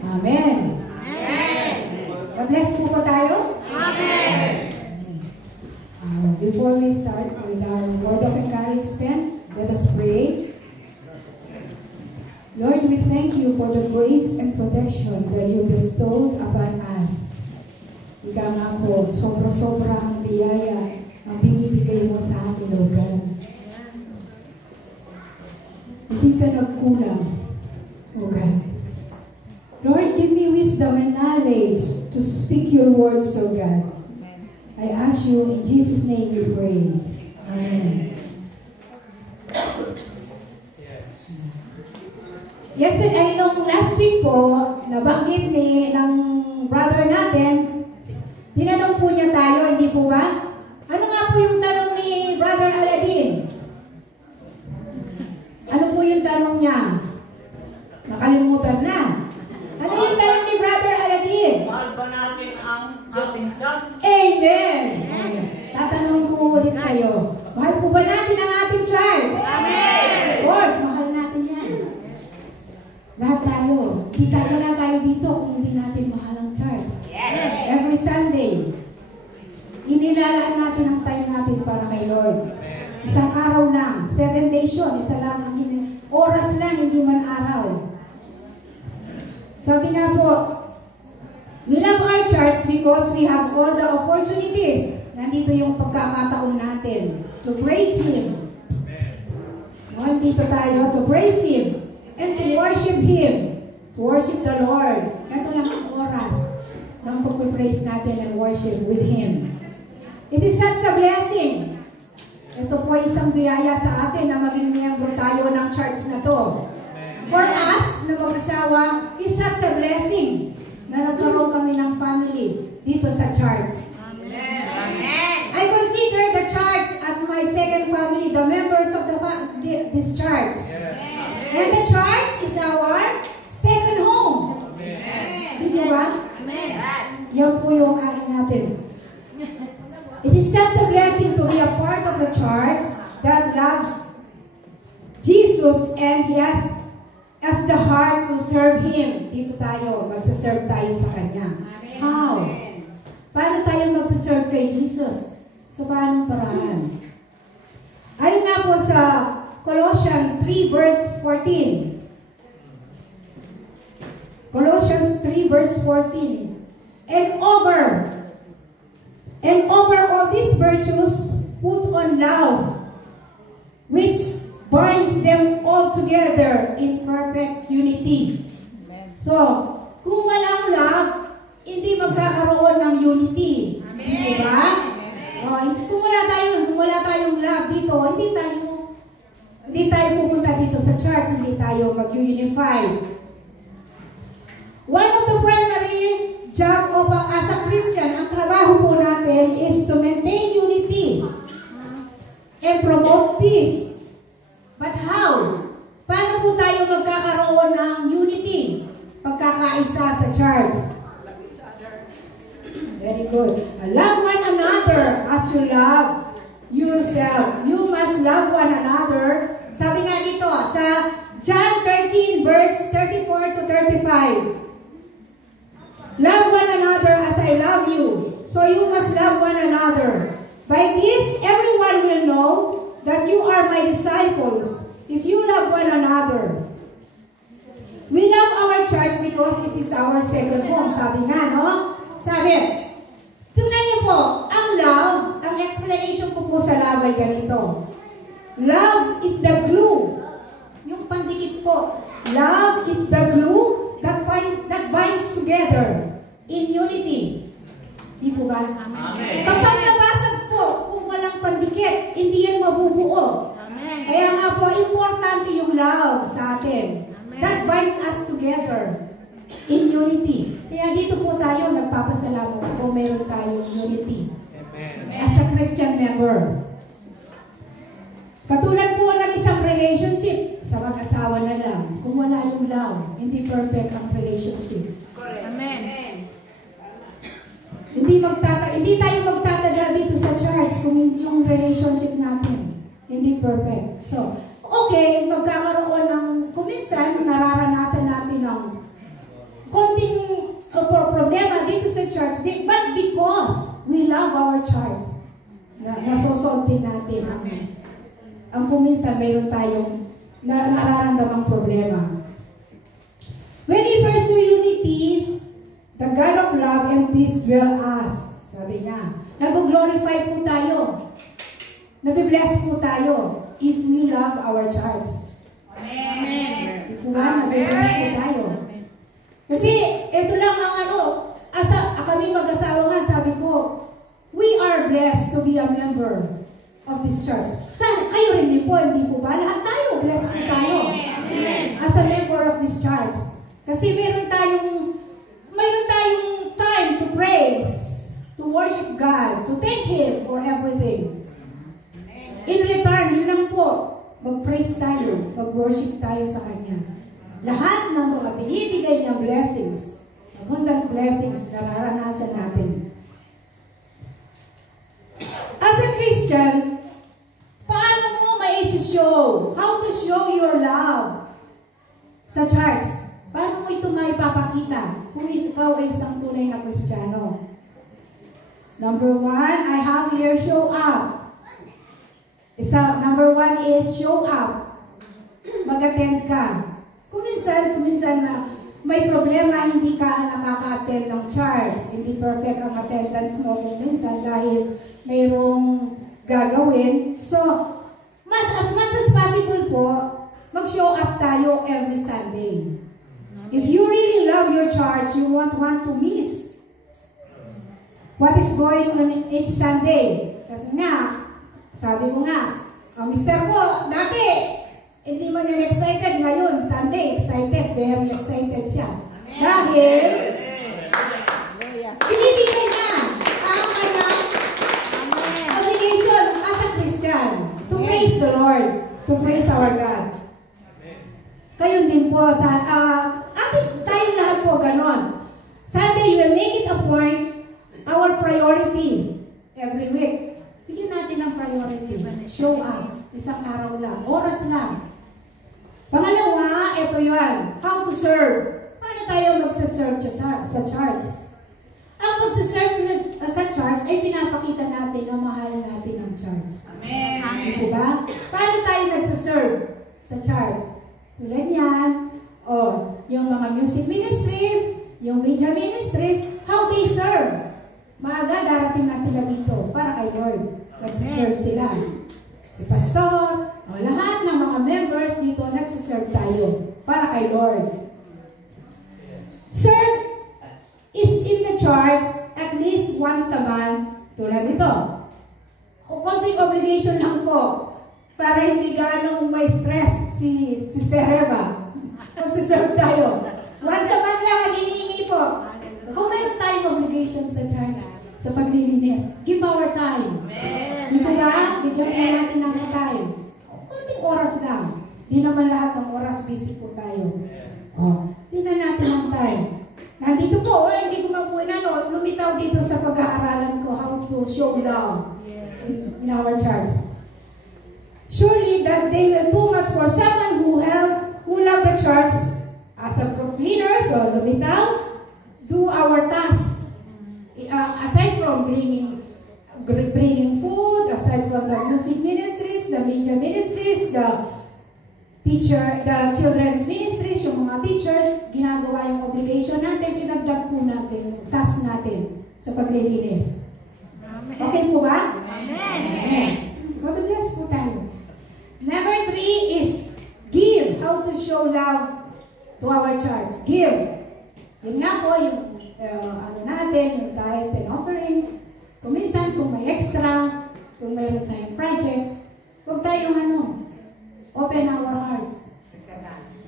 Amen. Amen. God-bless po po tayo. Amen. Before we start with our word of encouragement, let us pray. Lord, we thank you for the grace and protection that you bestowed upon us. Ika nga po, sobra-sobra ang biyaya ang binibigay mo sa atin, Lord God. Hindi ka nagkulang, O God. Lord, give me wisdom and knowledge to speak your words, O God. I ask you in Jesus' name we pray. Amen. Yesterday, nung last week po, nabanggit ng brother natin, tinanong po niya tayo, hindi po ba? Ano nga po yung tanong ni Brother Aladdin? Ano po yung tanong niya? Nakalimutan na. Ano yung tanong ni Brother Aladdin? Mahal ba natin ang ating church? Amen! Tatanungin ko ulit kayo. Mahal po ba natin ang ating church? Amen! Of course, mahal natin yan. Lahat tayo. Wala tayo dito kung hindi natin mahal ang church. Yes. Every Sunday, inilalaan natin ang time natin para kay Lord. Isang araw lang. 7 days yun. Isa lang ang oras lang, hindi man araw. Sabi nga po, we love our church because we have all the opportunities. Nandito yung pagkakataon natin to praise Him. Nandito tayo to praise Him and to worship Him. To worship the Lord. Ito lang ang oras ng pag-praise natin and worship with Him. It is such a blessing. Ito po isang biyaya sa atin na maging miyembro tayo ng church na to. For us, na mag-asawa, is such a blessing na nagkaroon kami ng family dito sa church. Amen. I consider the church as my second family, the members of this church. And the church is our second home. Di ba? Amen. Yan po yung aking natin. It is such a blessing to be a part of the church that loves Jesus and He has as the heart to serve Him. Dito tayo, magsaserve tayo sa Kanya. Amen. How? Paano tayo magsaserve kay Jesus? Sa paanong paraan? Ayon nga po sa Colossians 3 verse 14. Colossians 3 verse 14. And over all these virtues, put on love, which binds them all together in perfect unity. So, kung walang love, hindi magkakaroon ng unity. Diba? Kung wala tayong love dito, hindi tayo pupunta dito sa church, hindi tayo mag-unify. One of the primary job of as a Christian, ang trabaho po natin is to maintain unity and promote peace. But how? Paano po tayo magkakaroon ng unity? Pagkakaisa sa church. Very good. Love one another as you love yourself. You must love one another. Sabi nga dito sa John 13 verse 34 to 35. Love one another as I love you. So you must love one another. By this, everyone will know that you are my disciples if you love one another. We love our church because it is our second home. Sabi nga, no? Sabi, tingnan niyo po, ang love, ang explanation ko po sa love ay ganito. Love is the glue. Yung pandikit po. Love is the glue that binds together in unity. Di po ba? Amen. Kapag nabasag po, kung walang pandikit, hindi yan mabubuo. Amen. Kaya nga po, importante yung love sa atin. Amen. That binds us together in unity. Kaya dito po tayo, nagpapasalamat po meron tayong unity. Amen. As a Christian member. Katulad po ng isang relationship, sa mag-asawa na lang. Kung wala yung love, hindi perfect ang relationship. Amen. Hindi tayo magtatagal dito sa church kung yung relationship natin hindi perfect. So, okay, magkakaroon ng, kuminsan, nararanasan natin ng konti church, but because we love our church, nasosoltin natin ang kuminsan mayroon tayong nararamdamang problema. When we pursue unity, the God of love and peace dwell us. Sabi niya, nag-glorify po tayo. Nabibless po tayo if we love our church. Amen. If we nabibless po tayo. Kasi ito lang ang kami mag-asawa nga, sabi ko, we are blessed to be a member of this church. Kayo rin din po, hindi po ba? Lahat tayo, blessed po tayo. As a member of this church. Kasi meron tayong time to praise, to worship God, to thank Him for everything. In return, yun lang po, mag-praise tayo, mag-worship tayo sa Kanya. Lahat ng mga binibigay niyang blessings, abundant blessings, nararanasan natin. As a Christian, paano mo ma-show? How to show your love sa church? Paano mo ito maipapakita kung ikaw ay isang tunay na Kristiyano? Number 1, I have here show up. Number 1 is show up. Mag-attend ka. Kuminsan na may problema, hindi ka nakaka-attend ng church. Hindi perfect ang attendance mo kuminsan dahil mayroong gagawin. So, as much as possible po, mag-show up tayo every Sunday. If you really love your church, you won't want to miss what is going on each Sunday. Kasi nga, sabi mo nga, mister ko, dati, hindi man yan excited. Ngayon, Sunday, excited. Very excited siya. Dahil, binibigay na ang kanyang obligation as a Christian to praise the Lord, to praise our God. Kayo din po, tayong lahat po ganon. Sunday, you will make it a point, our priority, every week. Bigyan natin ng priority. Show up. Isang araw lang. Oras lang. Pangalawa, ito yun. How to serve. Paano tayo magsaserve sa church? Ang magsaserve sa church ay pinapakita natin na mahal natin ang church. Amen. Hindi po ba? Paano tayo magsaserve sa church? Tulad yan, yung mga music ministries, yung media ministries, how they serve. Maaga, darating na sila dito para kay Lord. Nagsiserve sila. Si pastor, lahat ng mga members dito, nagsiserve tayo para kay Lord. Serve is in the church at least once a month, tulad ito. Konting obligation lang po para hindi ganong may stress si Sister Reva. Magsiserve tayo. Once a month lang ang hinihingi po. Kung mayroon tayong obligation sa church, sa paglilinis, give our time. Di po ba? Bigyan po natin ng time. Kunting oras lang. Di naman lahat ng oras busy po tayo. Tingnan natin ang time. Nandito po, hindi ko mapunan, lumitaw dito sa pag-aaralan ko how to show love in our church. Surely that they will too much for someone who love the church as a procleaner, so lumitaw, do our task. Aside from bringing food, aside from the music ministries, the media ministries, the children's ministries, yung mga teachers, ginagawa yung obligation natin, pinagdag po natin, yung task natin sa paglilinis. Okay po ba? Amen. Mabibless po tayo. Number 3 is give. How to show love to our church. Give. Yun nga po, yung yung tithes and offerings. Kung minsan, kung may extra, kung mayroon tayong projects, huwag tayong open our hearts.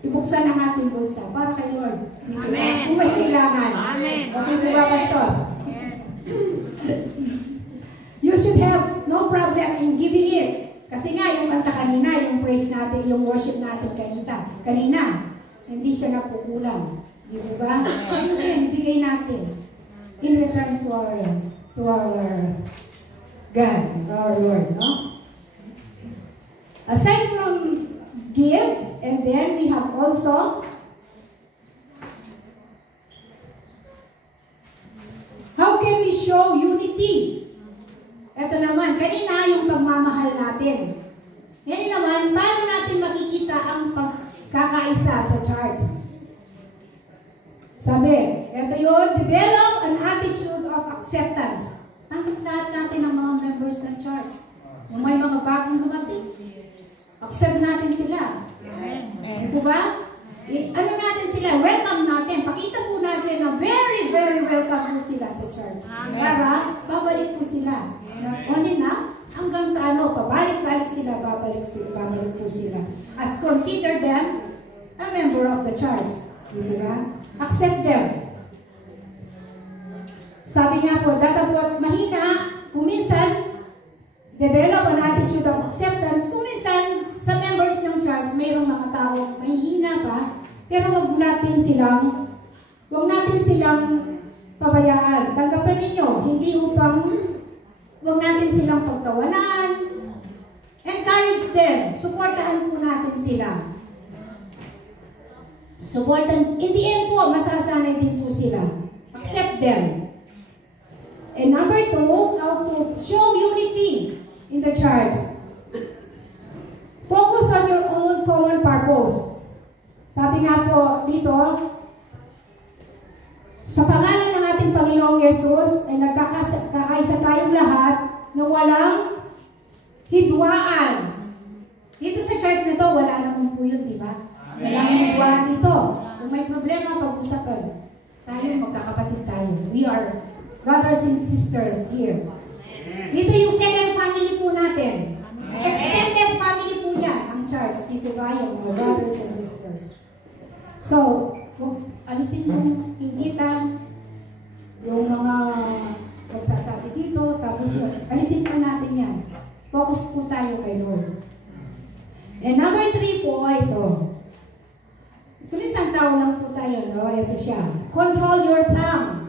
Ibuksan ang ating bulsa para kay Lord. Amen. Kung may kailangan. Amen. Okay po ba, Pastor? Yes. You should have no problem in giving it. Kasi nga, yung kanta kanina, yung praise natin, yung worship natin kanina, hindi siya napukulang. Di ba? Ayun, ibigay natin. In return to our God, our Lord, no? Aside from give, and then we have also how we show unity? Ito naman, kanina yung pagmamahal natin. Ngayon naman, paano natin makikita ang pagkakaisa sa church? Sabi, ito yun, develop an attitude of acceptance. Tanggap lahat natin ang mga members ng church. Kung may mga bagong dumating, accept natin sila. Ito ba? Ano natin sila? Welcome natin. Pakita po natin na very, very welcome po sila sa church. Para babalik po sila. Not only na, hanggang sa pabalik-balik sila, babalik po sila. As consider them a member of the church. Diba? Accept them. Sabi nga po, datapot mahina, kuminsan, develop an attitude of acceptance. Kuminsan, sa members ng church, mayroong mga tao mahihina pa, pero wag natin silang pabayaan. Tanggapin ninyo, hindi upang wag natin silang pagtawanan. Encourage them. Suportahan po natin sila. In the end po, masasanay din po sila. Accept them. And number 2, how to show unity in the church. Focus on your own common purpose. Sabi nga po dito, sa pangalan ng ating Panginoong Yesus, ay nagkakaisa tayong lahat na walang hidwaan. Dito sa church na to, wala naman po yun, di ba? Walang hidwaan dito. Kung may problema, pag-usapan. Tayo, magkakapatid tayo. We are brothers and sisters here. Dito yung second family po natin. Extended family po yan, ang church. Dito ba yung mga brothers and sisters? So, alisin yung hingitan, yung mga magsasabi dito, tapos alisin po natin yan. Focus po tayo kay Lord. And number 3 po, ito. Ito isang tao lang po tayo, no? Ito siya. Control your tongue.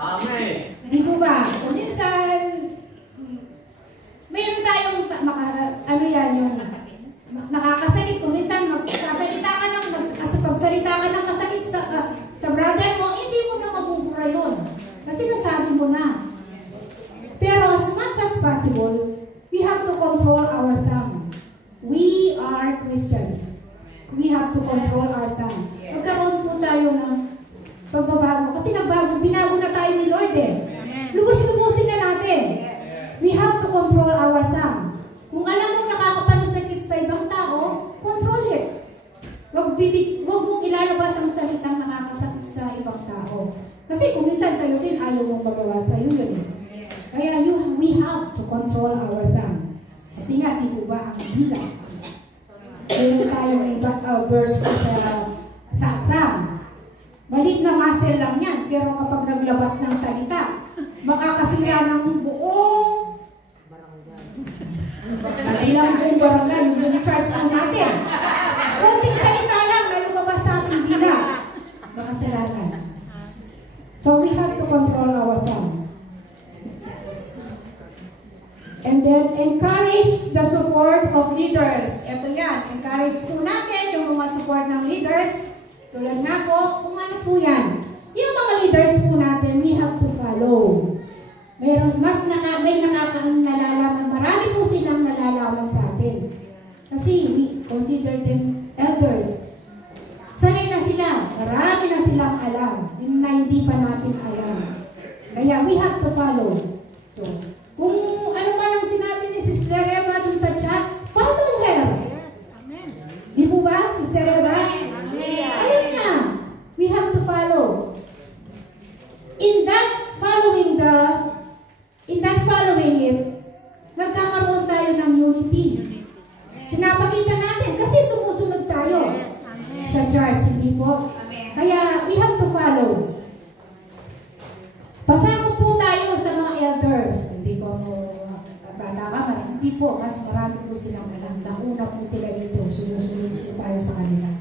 Amen. Di po ba? Kung minsan, mayroon tayong, yung nakakasalit. Kung minsan, pagsalita ka ng masakit sa brother mo, hindi mo na mabubura yun. Kasi nasabi mo na. Pero as much as possible, we have to control our tongue. We are Christians. We have to control our tongue. Magkaroon po tayo ng pagbabago. Kasi binago na tayo ni Lord eh. Lubos-lubusin na natin. We have to control our tongue. Kung alam mo nakakapanasakit sa ibang tao, control it. Huwag mong ilalabas ang salitang nakakasakit sa ibang tao. Kasi kung minsan sa'yo din, ayaw mong magawa sa'yo yun eh. Kaya we have to control our tongue. Kasi nga, di po ba ang dila? Mayroon tayong verse pa sa tongue. Maliit na muscle lang yan, pero kapag naglabas ng salita, makakasira ng buong barangay, yung buong church po natin. Kunting salita lang na lumabas sa ating dila. Makasalanan. So we have to control our tongue. And then, encourage the support of leaders. Ito yan. Encourage po natin yung mga support ng leaders. Tulad nga po, kung ano po yan. Yung mga leaders po natin, we have to follow. May nalalaman. Marami po silang nalalaman sa atin. Kasi we consider them elders. Sanay na sila. Marami na silang alam. Na hindi pa natin alam. Kaya we have to follow. So, kung ano man ang sinabi ni Sister Eva dun sa chat, follow her. Di po ba, Sister Eva? Ayun nga. We have to follow. In that following it, nagkakaroon tayo ng unity. Pinapakita natin kasi sumusunod tayo sa church, hindi po? Kaya we have to follow. Pasako po tayo sa mga elders. Hindi po hindi po, mas marami po silang alam. Nauna po sila dito, sumusunod po tayo sa kanila.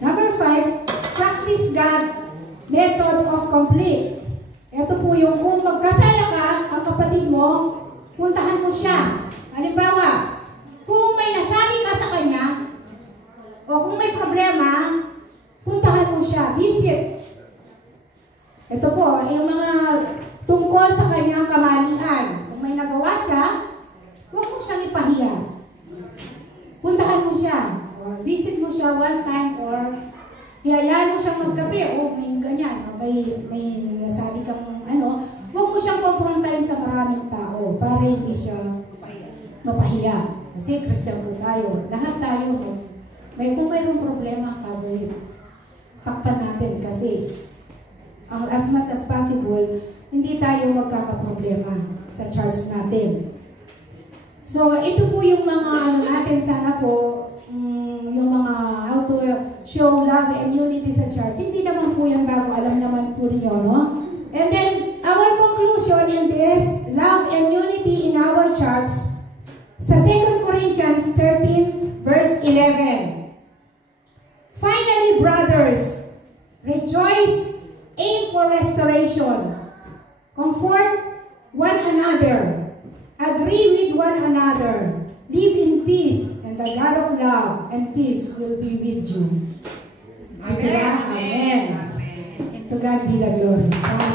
Number 5, practice God method of complete. Ito po yung kung magkasala ka, ang kapatid mo, puntahan mo siya. Halimbawa, kung may nasabi ka sa kanya, o kung may problema, puntahan mo siya. Visit. Ito po po, yung mga tungkol sa kanyang kamalian. Kung may nagawa siya, huwag mo siyang ipahiya. Puntahan mo siya, or visit mo siya one time, or hiyayaan mo siyang magkape, o may ganyan, o may nasabi kang ano, huwag mo siyang komprontahin sa maraming tao para hindi siya mapahiya. Kasi Christian po tayo, lahat tayo, kung mayroong problema, cover it. Takpan natin kasi as much as possible, hindi tayo magkakaproblema sa church natin. So, ito po yung mga ano natin, sana po, yung mga how to show love and unity sa church. Hindi naman po yung bago, alam naman po ninyo, no? And then, our conclusion in this, love and unity in our church, sa 2 Corinthians 13, verse 11. Finally, brothers, rejoice, aim for restoration, comfort one another, agree with one another, live in peace, and the God of love and peace will be with you. Amen. Amen. To God be the glory.